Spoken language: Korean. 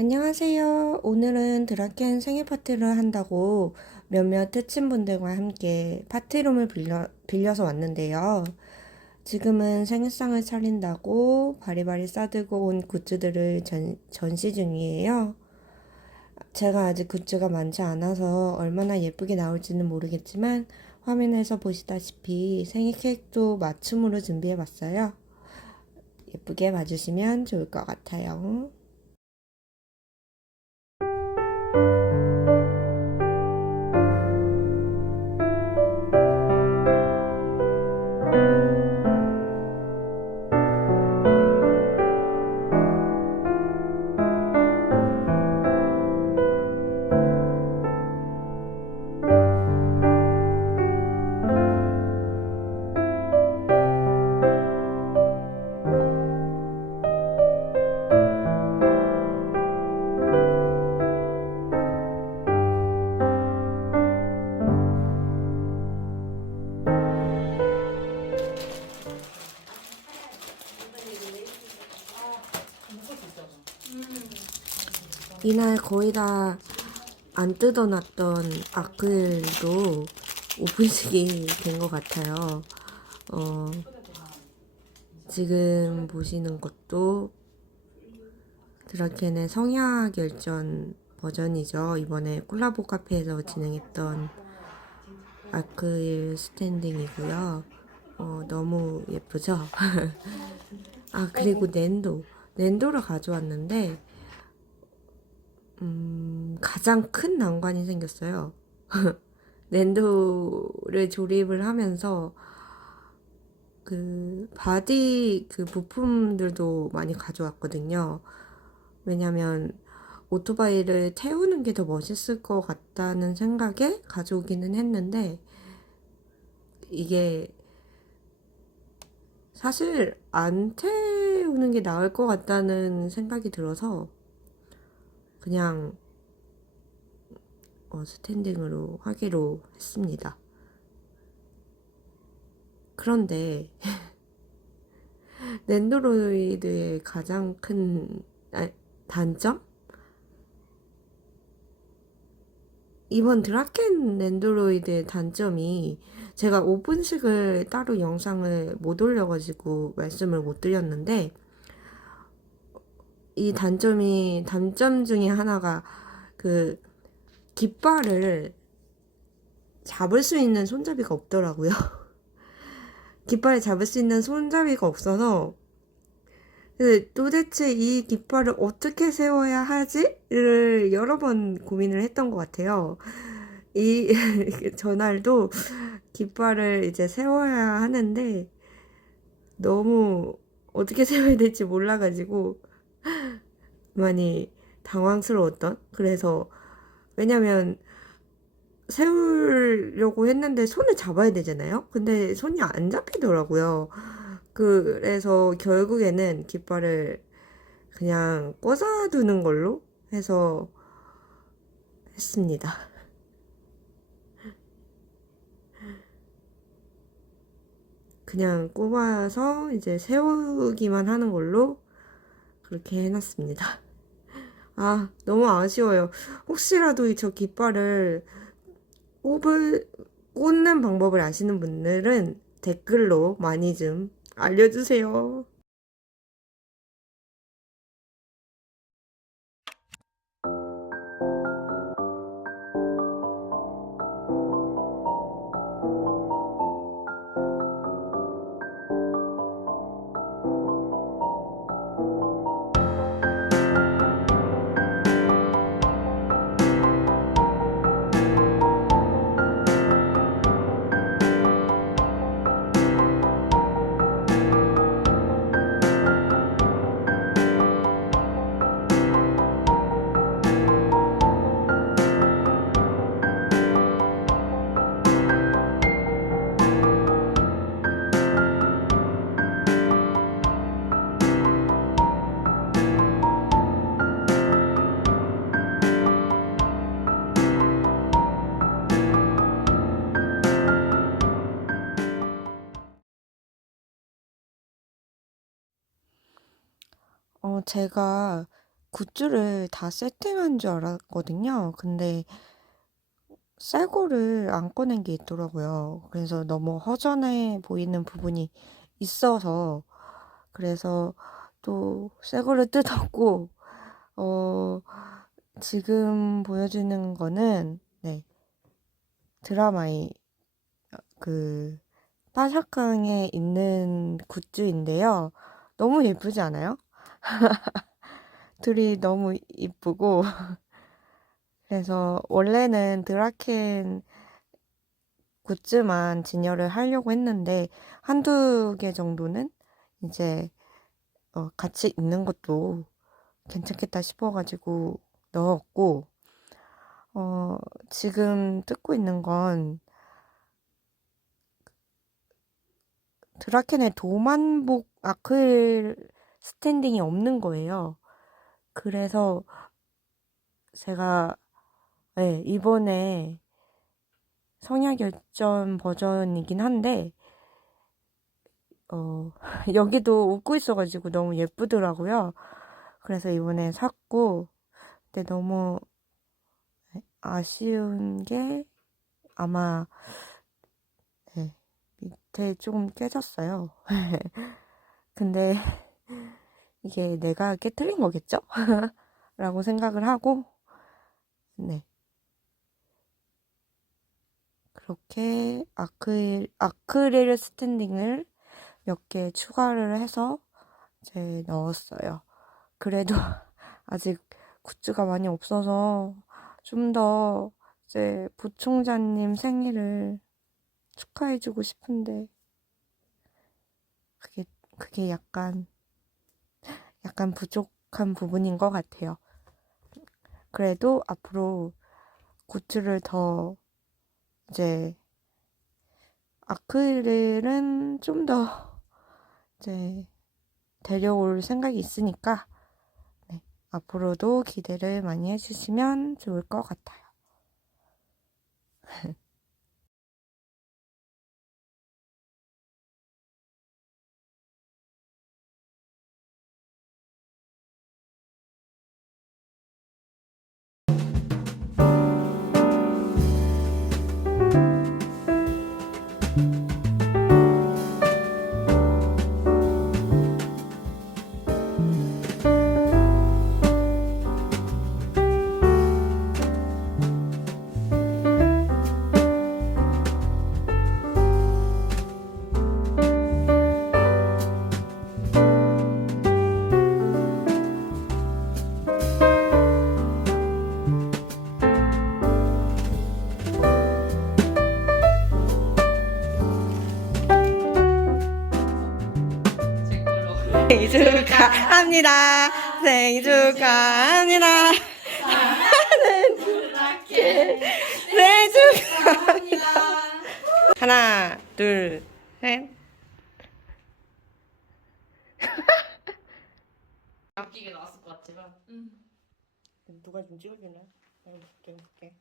안녕하세요. 오늘은 드라켄 생일 파티를 한다고 몇몇 특친분들과 함께 파티룸을 빌려, 빌려서 왔는데요. 지금은 생일상을 차린다고 바리바리 싸들고 온 굿즈들을 전, 전시 중이에요. 제가 아직 굿즈가 많지 않아서 얼마나 예쁘게 나올지는 모르겠지만 화면에서 보시다시피 생일 케이크도 맞춤으로 준비해 봤어요. 예쁘게 봐주시면 좋을 것 같아요. 이날 거의 다 안 뜯어놨던 아크릴도 오픈식이 된 것 같아요. 어, 지금 보시는 것도 드라켄의 성야 결전 버전이죠. 이번에 콜라보 카페에서 진행했던 아크릴 스탠딩이고요. 어, 너무 예쁘죠? 아, 그리고 낸도. 낸도를 가져왔는데, 음, 가장 큰 난관이 생겼어요. 낸도를 조립을 하면서 그 바디 그 부품들도 많이 가져왔거든요. 왜냐면 오토바이를 태우는 게 더 멋있을 것 같다는 생각에 가져오기는 했는데 이게 사실 안 태우는 게 나을 것 같다는 생각이 들어서 그냥 어, 스탠딩으로 하기로 했습니다. 그런데 랜드로이드의 가장 큰 아, 단점? 이번 드라켄 랜드로이드의 단점이 제가 오픈식을 따로 영상을 못 올려가지고 말씀을 못 드렸는데 이 단점이 단점 중에 하나가 그 깃발을 잡을 수 있는 손잡이가 없더라고요. 깃발을 잡을 수 있는 손잡이가 없어서 그 도대체 이 깃발을 어떻게 세워야 하지를 여러 번 고민을 했던 것 같아요. 이 전날도 깃발을 이제 세워야 하는데 너무 어떻게 세워야 될지 몰라가지고 많이 당황스러웠던 그래서 왜냐면 세우려고 했는데 손을 잡아야 되잖아요. 근데 손이 안 잡히더라고요. 그래서 결국에는 깃발을 그냥 꽂아두는 걸로 해서 했습니다. 그냥 꼽아서 이제 세우기만 하는 걸로 그렇게 해놨습니다. 아, 너무 아쉬워요. 혹시라도 저 깃발을 꼽을, 꽂는 방법을 아시는 분들은 댓글로 많이 좀 알려주세요. 어, 제가 굿즈를 다 세팅한 줄 알았거든요. 근데 새 거를 안 꺼낸 게 있더라고요. 그래서 너무 허전해 보이는 부분이 있어서 그래서 또 새 거를 뜯었고 어 지금 보여주는 거는 네 드라마의 그 빠샤캉에 있는 굿즈인데요. 너무 예쁘지 않아요? 둘이 너무 이쁘고. 그래서 원래는 드라켄 굿즈만 진열을 하려고 했는데 한두 개 정도는 이제 어, 같이 있는 것도 괜찮겠다 싶어가지고 넣었고 어, 지금 뜯고 있는 건 드라켄의 도만복 아크릴 스탠딩이 없는 거예요. 그래서 제가 네, 이번에 성야결전 버전이긴 한데 어, 여기도 웃고 있어가지고 너무 예쁘더라고요. 그래서 이번에 샀고 근데 너무 아쉬운 게 아마 네, 밑에 조금 깨졌어요. 근데 이게 내가 깨트린 거겠죠? 라고 생각을 하고 네. 그렇게 아크릴, 아크릴 스탠딩을 몇 개 추가를 해서 이제 넣었어요. 그래도 아직 굿즈가 많이 없어서 좀 더 이제 부총장님 생일을 축하해주고 싶은데 그게 그게 약간 약간 부족한 부분인 것 같아요. 그래도 앞으로 굿즈를 더 이제 아크릴은 좀 더 이제 데려올 생각이 있으니까 네, 앞으로도 기대를 많이 해주시면 좋을 것 같아요. 생일 축하합니다. 생일 축하합니다. 생일 축하합니다. 하나, 둘, 셋. 웃기게 나왔을 것 같지만 누가 좀 찍어주나? 볼게, 볼게.